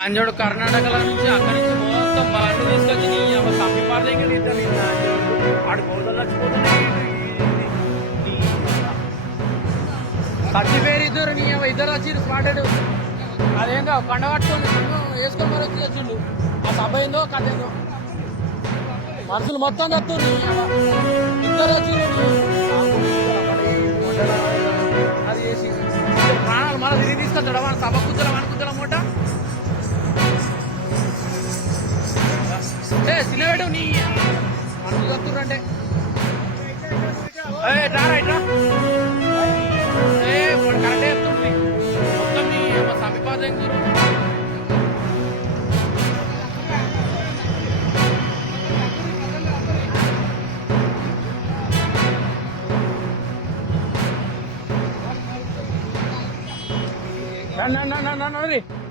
అంజోడు కర్ణాటకలో నుంచి అక్కడి నుంచి మొత్తం బండ్లు తీసుకొచ్చి నీ కమ్మి పార్లకి తింటారు ఆడు గోదలు చచ్చిపోతున్నాయి. కత్తి పేరు ఇద్దరు నీ ఇద్దరు వచ్చి స్పాటెడ్ అదేందో కండ పట్టుకొని వేసుకొని మరి వచ్చి వచ్చిండు. ఆ సభ ఏందో కథ ఏందో మనుషులు మొత్తం తత్తురు ఇద్దరు వచ్చి అది చేసి ప్రాణాలు మళ్ళీ తిరిగి తీసుకొస్తాడు మన సభ కూర్చోలే మన కూర్చోలే మూట సిలివేడు నీ మనుషులు తత్తురు అంటే రారా ఇట్రా కరెక్టే చెప్తుంది మొత్తం నీ సమీపాద No.